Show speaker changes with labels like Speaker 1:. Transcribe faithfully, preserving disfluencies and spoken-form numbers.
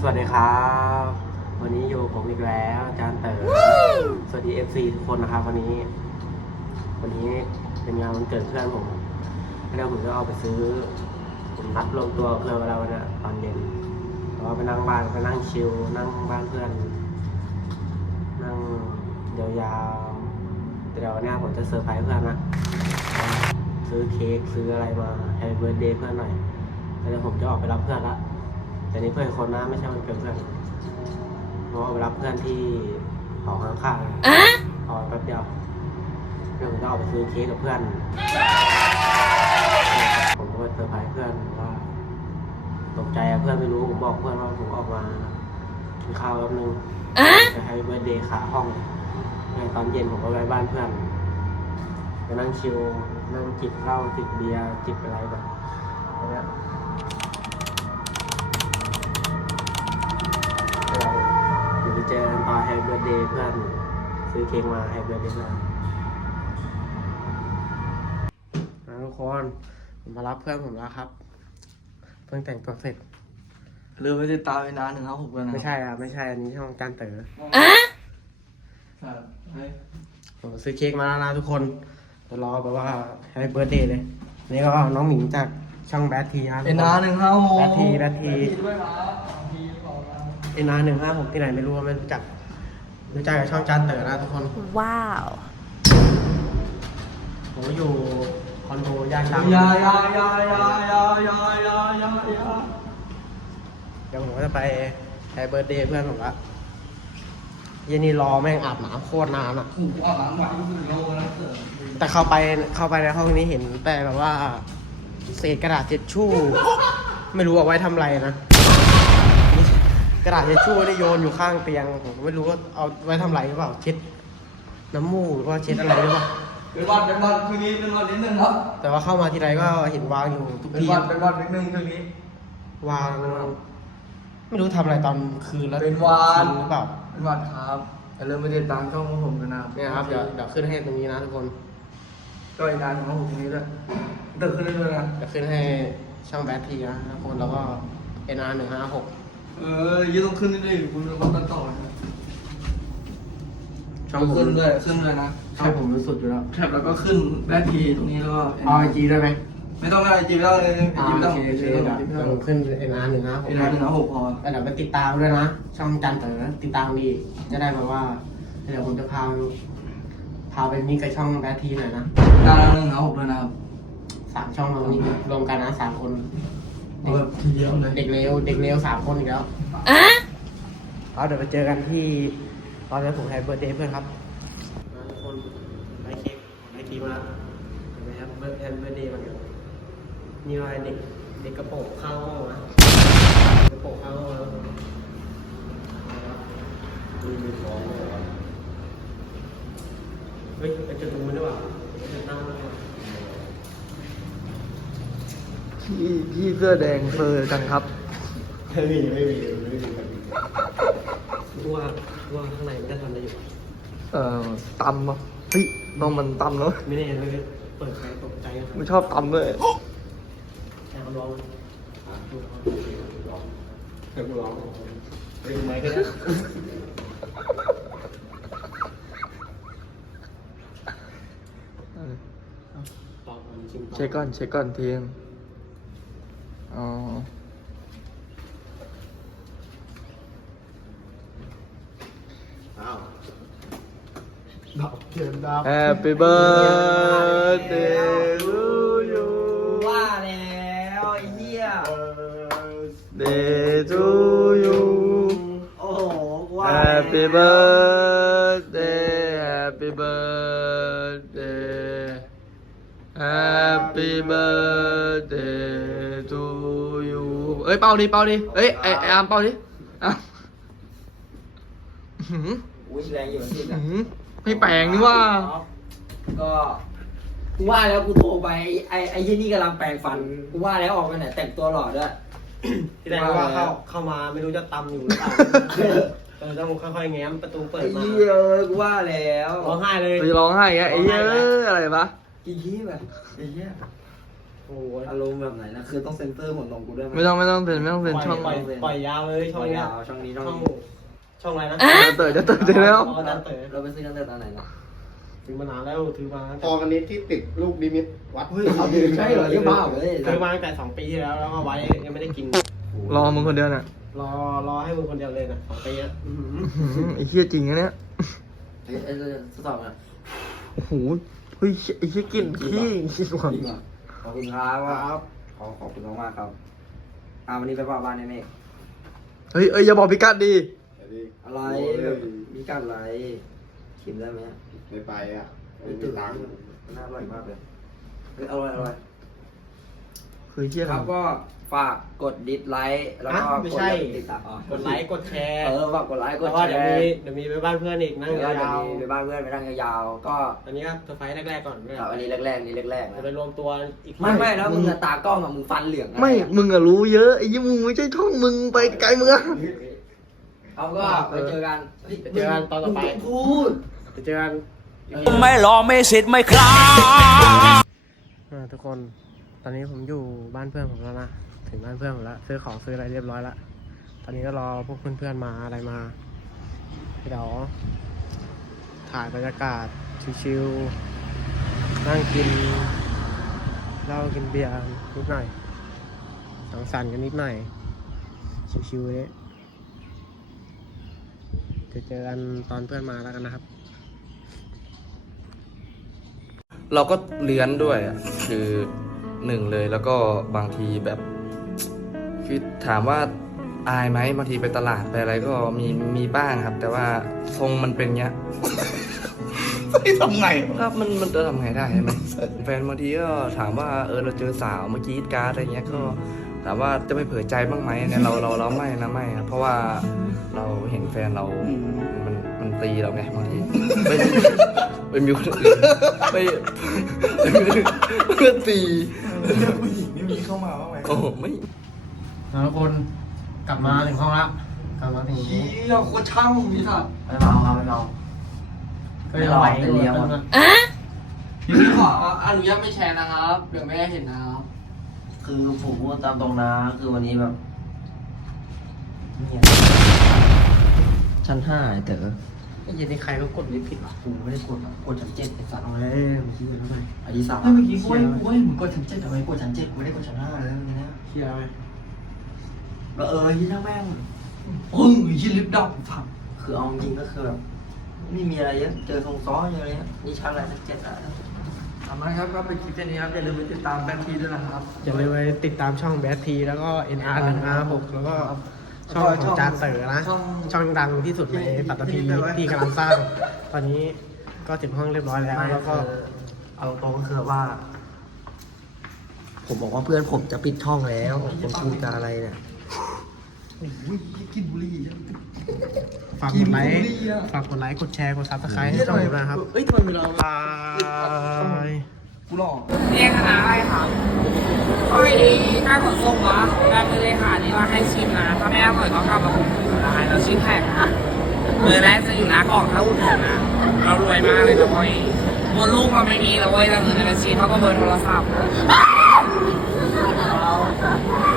Speaker 1: วัสดีครับวันนี้อยู่ผมอีกแล้วอาจารย์เต๋อสวัสดี เอฟ ซี ทุกคนนะครับวันนี้วันนี้เป็นงานวันเกิดเพื่อนผมแล้วผมจะเอาไปซื้อผมนัดรวมตัวเพื่อนเวลาวันนี้ตอนเย็นแต่ว่าไปนั่งบ้านไปนั่งชิลนั่งบ้านเพื่อนนั่งยาวๆแต่เดี๋ยววันนี้ผมจะเซอร์ไพรส์เพื่อนนะซื้อเค้กซื้ออะไรมาแฮปปี้เบิร์ธเดย์เพื่อนหน่อยแล้วผมจะออกไปรับเพื่อนละแต่นี่เพื่อนคนนะไม่ใช่วันเกิดเพื่อนเพราะว่าไปรับเพื่อนที่หอข้างๆออกแป๊บเดียวเดี๋ยวผมจะออกไปซื้อเค้กกับเพื่อนผมก็เซอร์ไพรส์เพื่อนว่าตกใจเพื่อนไม่รู้ผมบอกเพื่อนว่าผมออกมากินข้าวแป๊บนึงจะให้เบิร์ธเดย์ขาห้องตอนเย็นผมก็ไปบ้านเพื่อนไปนั่งชิลนั่งจิบเหล้าจิบเบียร์จิบอะไรแบบนี้เดี๋ยวไปเจอกันตอนแฮปปี้เบิร์ธเดย์เพื่อนซื้อเค้กมาแฮปปี้เบิร์ธเดย์เพื่อนนะทุกคนผมมารับเพื่อนผมแล้วครับเพิ่งแต่งตัวเสร็จ
Speaker 2: ลืมไปติดตามไปนานหนึ่งครับผมกันนะ
Speaker 1: ไม่ใช่อ่ะไม่ใช่อันนี้ช่องการเต๋อผมซื้อเค้กมาแล้วนะทุกคนจะรอแบบว่าแฮปปี้เบิร์ธเดย์เลยนี่ก็น้องหมิงจากช่องแบททีนะ
Speaker 2: เอ็นอาร์หนึ่งครับผม
Speaker 1: แบททีแบททีเอ็นอาร์หนึ่งห้าผมที่ไหนไม่รู้ไม่รู้จักรู้จักกับช่องจานเต๋อนะทุกคน
Speaker 3: ว้าว
Speaker 1: ผมอยู่คอนโดย่านดัง
Speaker 2: ยายายายายายายายายา
Speaker 1: เดี๋ยวผมก็จะไปแฮปปี้เบิร์ธเดย์เพื่อนผมละเย็นนี้รอแม่งอาบน้ำโคตรนานอ่ะ
Speaker 2: โอ้โหอาบน้ำไหวก็คือโลนะเต๋อ
Speaker 1: แต่เข้าไปเข้าไปในห้องนี้เห็นแต่แบบว่าเศษกระดาษเช็ดชู่ไม่รู้เอาไว้ทำอะไรนะกระดาษเช็ดชู่ได้โยนอยู่ข้างเตียงผมไม่รู้ว่าเอาไว้ทำอะไรหรือเปล่าเช็ดน้ำมูกหรือว่าเช็ดอะไรหรือเปล่า
Speaker 2: เป็นวันเป็นวันคืนนี้เป็นวันนิดนึงครับ
Speaker 1: แต่ว่าเข้ามาทีไรก็เห็นวางอยู่ทุกที
Speaker 2: เป็นวันเป็นวันนิดนึงคืนนี้
Speaker 1: วางไม่รู้ทำอะไรตอนคืนแล้ว
Speaker 2: เป็นวัน
Speaker 1: หรือเปล่า
Speaker 2: เป็นวันครับอย่าลืมไปติดตามช่องของผมกันนะ
Speaker 1: เนี่ยครับเดี๋ยวเดี๋ยวขึ้นให้ตรงนี้นะทุกคน
Speaker 2: ก็อีกนานของผมตรงนี้ด้วยเติมขึ้นเรื่อยๆนะ
Speaker 1: เดี๋ยวขึ้นให้ช่องแบททีนะทุกคนแล้วก็ เอ็น อาร์ หนึ่งห้าหก
Speaker 2: เออยี่ต้องขึ้นเรื่อยๆคุณเป็นคนตัดต่อนะ
Speaker 1: ช่องผม
Speaker 2: ขึ้นเลยขึ้นเลยนะ
Speaker 1: ช่องผมรู้สุดอยู่แล้ว
Speaker 2: แคปแล้วก็ขึ้นแบททีตรงนี้แล้วก็
Speaker 1: เอาไอจีได้ไหม
Speaker 2: ไม่ต้องไอจีไม่ต้องเลยไอจีไม่ต้อง
Speaker 1: ไอจีเดี๋ยวขึ้น เอ็น อาร์ หนึ่งห้าหก
Speaker 2: เอ็น อาร์ หนึ่งห้าหกพอ
Speaker 1: แล้วเดี๋ยวไปติดตามด้วยนะช่องจันเต๋อติดตามดีจะได้แบบว่าเดี๋ยวผมจะพาพาไปนี่กับช่องแบททีหน่อยนะ
Speaker 2: ดาราหนึ่งห้าหกเลยนะครับ
Speaker 1: สามช่องเรานี่รวมกันนะสามคน
Speaker 2: แบบทีเดียวเลย
Speaker 1: เด็กเลวเด็กเลวสามคนอีกแล้วเอาเดี๋ยวไปเจอกันที่ตอนนี้ผมแฮปปี้เบิร์ธเดย์เพื่อนครับทุกคนได้เค้กได้เค้กมาเห็นไหมครับเบิร์ธแฮปปี้เบิร์ธเดย์มาเดี๋ยวนี่ว่าเด็กเด็กกระโปรงเข้าห้องนะกระโปรงเข้าห้องแล้วมีของเฮ้ยไปเจอตรงนั้นได้ป่ะเจอตั้งแล้ว
Speaker 2: พี่พี่เสื้อแดงเฟอร์กันครับ
Speaker 1: ไม่มีไม่มีไม่มีว่าว่าข้างในมันจะทำอะไรอยู่
Speaker 2: เอ่อตำอ่ะเฮ้ยน้องมันตำแล้ว
Speaker 1: ไม่แน่เลยเปิดไฟตกใจ
Speaker 2: ไม่ชอบตำเลย
Speaker 1: แค่ร้องแค่ร้องเล่นไหมก็ได้
Speaker 2: เช็คก่อนเช็คก่อนทีนึงอ๋อ
Speaker 1: ดับเทียนดับ
Speaker 2: Happy birthday to you
Speaker 3: ว่าแล้วไอ้เหี้ย
Speaker 2: Day to you
Speaker 3: โอ้โหว่า
Speaker 2: Happy birthday Happy birthday Happy birthday to you เอ้ยเป่าดิเป่าดิเอ้ยไอไออาร์มเป่าดิอ่ะ
Speaker 3: อุ้ยแรงอยู่ที่นะ
Speaker 2: ไม่แปลงนี่ว่า
Speaker 3: ก็กูว่าแล้วกูโทรไปไอ้ไอ้ยี่นี่กำลังแปลงฟันกูว่าแล้วออกมาไหนแต่งตัวหล่อด้วย
Speaker 1: ที่ไหนว่าเข้าเข้ามาไม่รู้จะตำอยู่หรือเปล่าเออต้องค่อยๆแง้มประตูเปิดมา
Speaker 3: ไอ้เหี้ยกูว่าแล้ว
Speaker 1: ร้องไห้เลย
Speaker 2: จะร้องไห้ไงไอ้เหี้ยอะไรปะ
Speaker 3: กี่ขี้แบบไอ้เหี้ย
Speaker 1: โอ้ย
Speaker 3: อารมณ์แบบไหนนะคือต้องเซ็นเซอร์หัวนมกูด้วยไหม
Speaker 2: ไม่ต้องไม่ต้องเซ็นไม่ต้องเซ็นช่อง
Speaker 1: ปล่อยปล่อยยาวเลยช่
Speaker 3: ช่
Speaker 1: อ
Speaker 3: อง ง
Speaker 1: เนี้ย
Speaker 3: ยาวช่องนี้ช่อง
Speaker 1: ช่อง
Speaker 3: นี้
Speaker 1: ช่องอะไรนะ
Speaker 2: จะเต๋อจะเต๋อเดี๋ยวแล้ว
Speaker 1: อ๋ออาจารย์เต๋อ
Speaker 3: เราไปซื้อกันแต่ตอนไหนเนาะ
Speaker 1: ถือมานานแล้วถือมาตั้ง
Speaker 4: พ
Speaker 1: แต่
Speaker 4: อกันนี้ที่ติดลูกนิมิตวัด
Speaker 3: เฮ้ยเอาดิใช่เหรอเยอะมากเลย
Speaker 1: ถือมาตั้งแต่สองปีที่แล้วแล้วก็ไว้ยังไม่ได้กิน
Speaker 2: รอมึงคนเดียวน่ะ
Speaker 1: รอรอให้มึงคนเดียวเลยนะสองปีอะ
Speaker 2: อื้อหือไอ้เหี้ยจริงนะเนี่ย
Speaker 3: ไอ้ไอ้ทดสอบอ่ะ
Speaker 2: โอ้โหเฮ้ยไอ้เหี้ยกลินขี้ขี้หวาน
Speaker 3: จริงเหรอขอบคุณครับครับขอขอบคุณมากๆครับอ่าวันนี้ไปบ้านบ้านในเมฆ
Speaker 2: เฮ้ยเอ้ยอย่าบอกพิกัดดี
Speaker 3: อะไรแบบมีการอะไรชิมได้ไหม
Speaker 4: ไม่ไปอ่ะไม่
Speaker 3: ไม่
Speaker 4: มี
Speaker 3: ตื่น
Speaker 4: ตังค์
Speaker 3: น่าอร่อยมากเลยเฮ้ยอร่อยอร่อย
Speaker 2: คือเหี้ย
Speaker 3: ครับก็ฝากกดดิสไลค์แล้วก็
Speaker 1: อ่ะไม่
Speaker 3: กด
Speaker 1: ใช่
Speaker 3: ติดตามอ๋อก
Speaker 1: ดไลค์กดแชร์
Speaker 3: เออฝากกดไลค์ก
Speaker 1: แล้
Speaker 3: ด
Speaker 1: วก็
Speaker 3: แช
Speaker 1: เดี๋ยว
Speaker 3: ร์
Speaker 1: มีเดี๋ยวมีไปบ้านเพื่อนอีกนั่ง
Speaker 3: แล้วก็เดี๋ย
Speaker 1: ยาว ว
Speaker 3: มีไปบ้านเพื่อนไปนั่งยาวๆก็
Speaker 1: ๆอันนี้ก็เซอร์ไพรส์แรกๆก่อน
Speaker 3: ครับอันนี้แรกๆนี่แรกๆ
Speaker 1: จะ
Speaker 3: นะ
Speaker 1: ไปรวมตัวอีก
Speaker 3: ไม่ไม่แล้วมึงอะตากล้องอะมึงฟันเหลืองอะ
Speaker 2: ไม่มึงอะรู้เยอะไอ้ยี่มึงไม่ใช่ช่องมึงไปไกลมึงอะ
Speaker 3: เอาก็ไปเจอกันฮ้ย
Speaker 1: ไปเจอกันตอนต่อไป
Speaker 3: มึงต้องพูด
Speaker 1: ไปเจอกัน
Speaker 5: ไม่รอไม่สิทธิ์ไม่ครับ
Speaker 1: อ่าทุกคนตอนนี้ผมอยู่บ้านเพื่อนผมแล้วนะถึงบ้านเพื่อนผมแล้วซื้อของซื้ออะไรเรียบร้อยแล้วตอนนี้ก็รอพวกเพื่อนๆมาอะไรมาเดี๋ยวถ่ายบรรยากาศชิวๆนั่งกินเหล้ากินเบียร์นิดหน่อยสังสรรค์กันนิดหน่อยชิวๆนี้จะเจอกันตอนเพื่อนมาแล้วกันนะครับ
Speaker 6: เราก็เลื้อนด้วยอ่ะคือหนึ่งเลยแล้วก็บางทีแบบ คือถามว่าอายไหมบางทีไปตลาดไปอะไรก็มีมีบ้างครับ แต่ว่าทรงมันเป็นเงี้ย
Speaker 2: ไม่ทำไง
Speaker 6: ครับมันมันจะทำไงได้ใช่ไหมแฟนบางทีก็ถามว่าเออเราเจอสาวเมื่อกี้การ์ดอะไรเงี้ยก็ถามว่าจะไปเผยใจบ้างไหมเนี่ยเราเราเราไม่นะไม่ครับเพราะว่าเราเห็นแฟนเรามันมันตีเราไงบางทีไม่ไม่มีคนอื่นไม่ไม่มีคนอื่นเพื่อนตี
Speaker 2: ผู้หญิงนี่มีเข้ามาบ้างไหม
Speaker 6: โอ้ไม่
Speaker 1: ทุกคนกลับมาถึงห้องละกลับมาถึง
Speaker 2: เหี้ยโคตรช่างมีสัตว์
Speaker 3: ไม่เมาครับไม่เมา
Speaker 1: ก็ยังไหวอยู่
Speaker 3: ไม่รอ
Speaker 1: นะ
Speaker 2: พี่ขออนุญาตไม่แชร์นะครับเดี๋ยวแม่เห็นนะครับ
Speaker 3: คือผมพูดตามตรงนะคือวันนี้แบบเนี่ยชั้นห้าไอ้เต๋อ
Speaker 1: ไอ้เหี้ยันนี่ใครก็กดลิฟต์ผิดวะ
Speaker 3: กูไม่ได้กดอ่ะกดชั้นเจ็ดไอ้สัตว์
Speaker 1: เอาเลยเมื่อกี้เท่าไหร่
Speaker 3: อันที่สาม
Speaker 2: เฮ้ยเมื่อกี้กูให้กูให้มึงกดชั้นเจ็ดทำไมกดชั้นเจ็ดกูไม่ได้กดชั้นห้าเลยเมื่อกี้นะ
Speaker 1: เชี่ยไหม
Speaker 3: แล้วเออยี่ถ้าแม่ง
Speaker 2: โอ้ยยี่ลิฟต์ดับฝัง
Speaker 3: คือเอาจริงก็คือแบบไม่มีอะไรเยอะเจอทรงซ้อเจออะไรเงี้ยนี่ชั้นอะไรชั้นเจ็ดอะ
Speaker 2: ทำนะครับก็เป็นคลิปแค่นี้ครับอย่าลืมไปติดตามแบนทีด้วยนะครับ
Speaker 1: อย่าลืมไปติดตามช่องแบททีแล้วก็ เอ็น อาร์ หนึ่ง อาร์ หกแล้วก็ช่องของจานเต๋อนะ
Speaker 2: ช่อง
Speaker 1: ช่องดังที่สุดในปัตตภีที่กำลังสร้าง ตอนนี้ก็ถึงห้องเรียบร้อยแล้ว แล้วก็
Speaker 3: เอาตรงก็คือว่า ผมบอกว่าเพื่อนผมจะปิดช่องแล้วผมพูดกับอะไรเนี่ย
Speaker 2: โอ้ยกินบุหรี่
Speaker 1: ฝากกดไลค์
Speaker 2: กินบุหรี่อะ
Speaker 1: ฝากกดไลค์ กดแชร์ กดซับสไครต์ให้ช่องผมด้วยนะครับ
Speaker 2: เอ้ยทำไมเวลา
Speaker 1: บาย
Speaker 2: กูหล่อ
Speaker 7: เรียกคณะอะไรครับข้อยนี้การขนส่งวะการเป็นเลขานี่ว่าให้ชิมนะ ถ้าไม่อร่อยก็กลับมาคุยกันได้เราชื่อแขกนะมือแรกจะอยู่หน้ากล่องถ้าอุดหนุนนะ เรารวยมากเลยนะพ่อยบนลูกเราไม่มีแล้วเว้ยแต่เงินในบัญชีเขาก็เบอร์โทรศัพท์